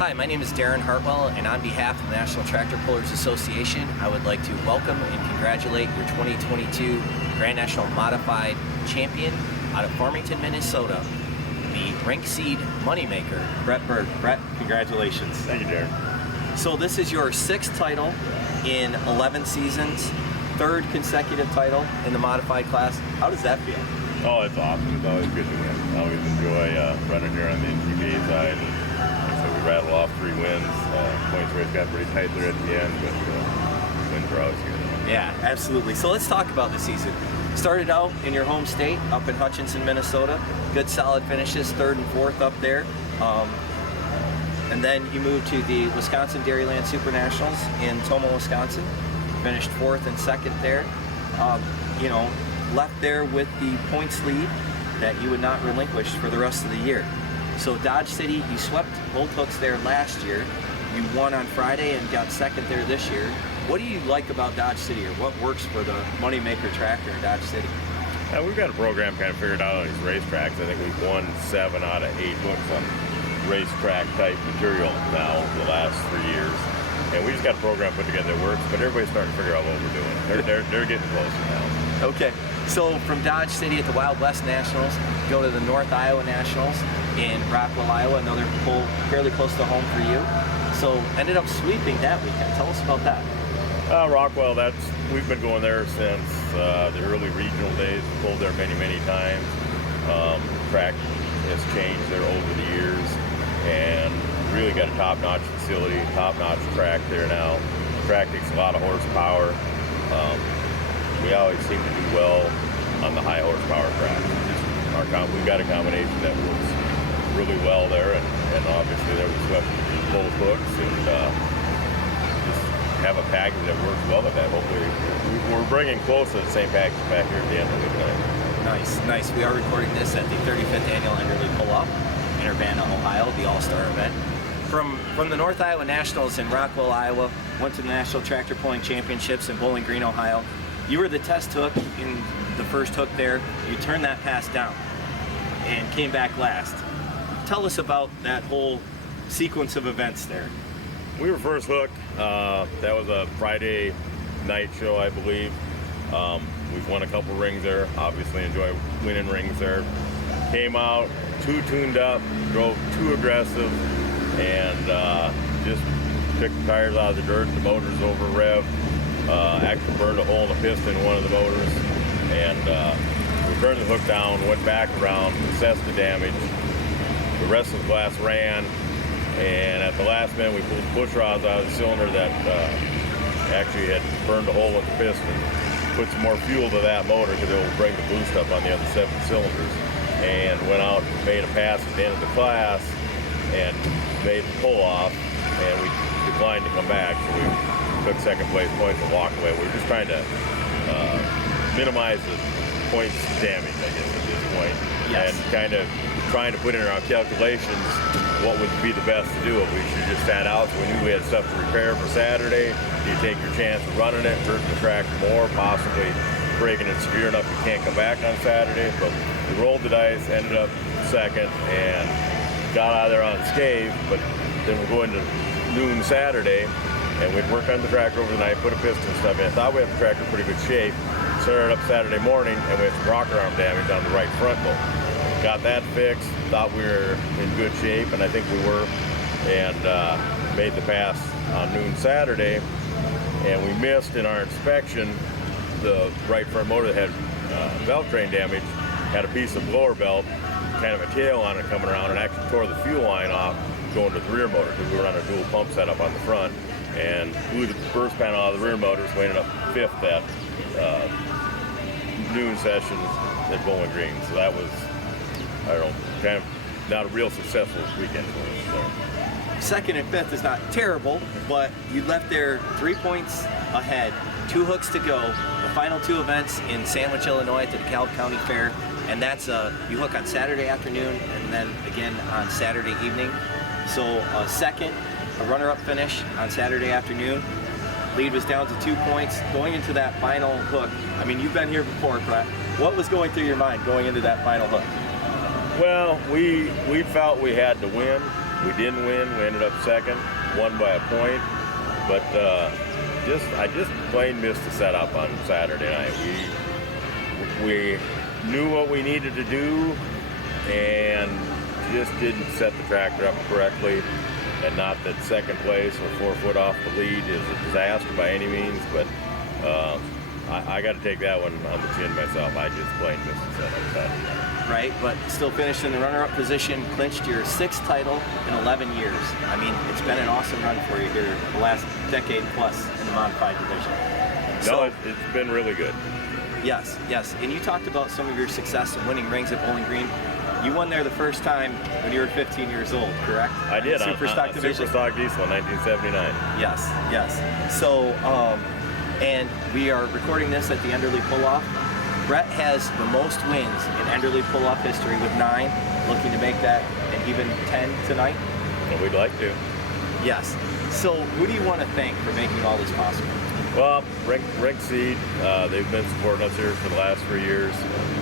Hi, my name is Darren Heartwell, and on behalf of the National Tractor Pullers Association, I would like to welcome and congratulate your 2022 Grand National Modified Champion out of Farmington, Minnesota, the Rink Seed Moneymaker, Bret Berg. Bret, congratulations. Thank you, Darren. So this is your 6th title in 11 seasons, 3rd consecutive title in the modified class. How does that feel? Oh, it's awesome. It's always good to win. I always enjoy running here on the NTPA side. So we rattle off 3 wins. Points race got pretty tight there at the end, but wins are always good. Yeah, absolutely. So let's talk about the season. Started out in your home state, up in Hutchinson, Minnesota. Good solid finishes, 3rd and 4th up there. And then you moved to the Wisconsin Dairyland Super Nationals in Tomah, Wisconsin. Finished 4th and 2nd there. Left there with the points lead that you would not relinquish for the rest of the year. So Dodge City, you swept both hooks there last year. You won on Friday and got 2nd there this year. What do you like about Dodge City, or what works for the Moneymaker tractor in Dodge City? We've got a program kind of figured out on these racetracks. I think we've won 7 out of 8 hooks on racetrack type material now the last 3 years. And we just got a program put together that works, but everybody's starting to figure out what we're doing. They're getting closer now. Okay, so from Dodge City at the Wild West Nationals, go to the North Iowa Nationals in Rockwell, Iowa, another pull fairly close to home for you. So ended up sweeping that weekend. Tell us about that. Rockwell, we've been going there since the early regional days. Pulled there many, many times. Track has changed there over the years, and really got a top-notch facility, top-notch track there now. The track takes a lot of horsepower. We always seem to do well on the high horsepower track. We've got a combination that works really well there, and obviously there we swept both hooks, and just have a package that works well with that. Hopefully, we're bringing close to the same package back here at the end of the week. Nice. We are recording this at the 35th annual Enderle Pull-Off in Urbana, Ohio, the All-Star event. From the North Iowa Nationals in Rockwell, Iowa, went to the National Tractor Pulling Championships in Bowling Green, Ohio. You were the test hook in the first hook there. You turned that pass down and came back last. Tell us about that whole sequence of events there. We were first hook. That was a Friday night show, I believe. We've won a couple rings there. Obviously enjoy winning rings there. Came out too tuned up, drove too aggressive, and just picked the tires out of the dirt. The motor's over rev. Actually burned a hole in the piston in one of the motors, and we turned the hook down, went back around, assessed the damage. The rest of the glass ran, and at the last minute we pulled push rods out of the cylinder that actually had burned a hole in the piston. Put some more fuel to that motor because it will bring the boost up on the other 7 cylinders, and went out and made a pass at the end of the class and made the pull-off, and we declined to come back, so we took 2nd place points and walked away. We were just trying to minimize the points damage, I guess, at this point. Yes. And kind of trying to put in our calculations what would be the best to do. If we should just sat out, so we knew we had stuff to repair for Saturday. You take your chance of running it, hurting the tractor more, possibly breaking it severe enough you can't come back on Saturday. But we rolled the dice, ended up 2nd, and got out of there unscathed. But then we're going to noon Saturday, and we'd work on the tractor over the night, put a piston stuff in. I thought we had the tractor in pretty good shape. Started up Saturday morning, and we had some rocker arm damage on the right front bolt. Got that fixed, thought we were in good shape, and I think we were, and made the pass on noon Saturday, and we missed in our inspection the right front motor that had belt train damage, had a piece of blower belt, kind of a tail on it coming around, and actually tore the fuel line off going to the rear motor because we were on a dual pump setup on the front, and blew the burst panel out of the rear motor, so we ended up 5th that noon session at Bowling Green. So that was, I don't know, kind of not a real successful weekend for us. So. 2nd and 5th is not terrible, but you left there 3 points ahead, 2 hooks to go. The final 2 events in Sandwich, Illinois at the DeKalb County Fair, and that's you hook on Saturday afternoon and then again on Saturday evening. So a 2nd, a runner-up finish on Saturday afternoon. Lead was down to 2 points. Going into that final hook, I mean, you've been here before, Bret. What was going through your mind going into that final hook? Well, we felt we had to win. We didn't win. We ended up second, won by a point. But I just plain missed the setup on Saturday night. We knew what we needed to do and just didn't set the tractor up correctly. And not that second place or 4 foot off the lead is a disaster by any means, but I got to take that one on the chin myself. I just plain missed the setup Saturday night. Right, but still finished in the runner-up position, clinched your 6th title in 11 years. I mean, it's been an awesome run for you here the last decade plus in the modified division. No, it's been really good. Yes, yes. And you talked about some of your success in winning rings at Bowling Green. You won there the first time when you were 15 years old, correct? I did. Super Stock division. Super Stock Diesel in 1979. Yes, yes. So, and we are recording this at the Enderle Pull-Off. Bret has the most wins in Enderle Pull-Off history with 9, looking to make that an even 10 tonight. And we'd like to. Yes. So, who do you want to thank for making all this possible? Well, Rink Seed, they've been supporting us here for the last 3 years,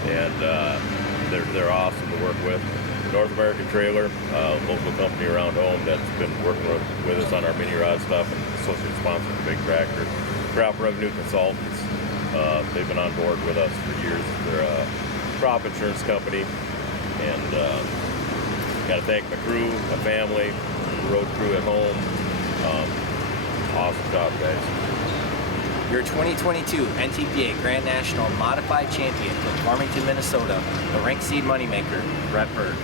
and they're awesome to work with. North American Trailer, local company around home that's been working with us on our mini rod stuff and associate sponsor for Big Tractor. Crop Revenue Consultants, they've been on board with us for years. They're a crop insurance company, and got to thank my crew, my family, the road crew at home. Awesome job, guys. Your 2022 NTPA Grand National Modified Champion from Farmington, Minnesota, the Rink Seed Moneymaker, Bret Berg.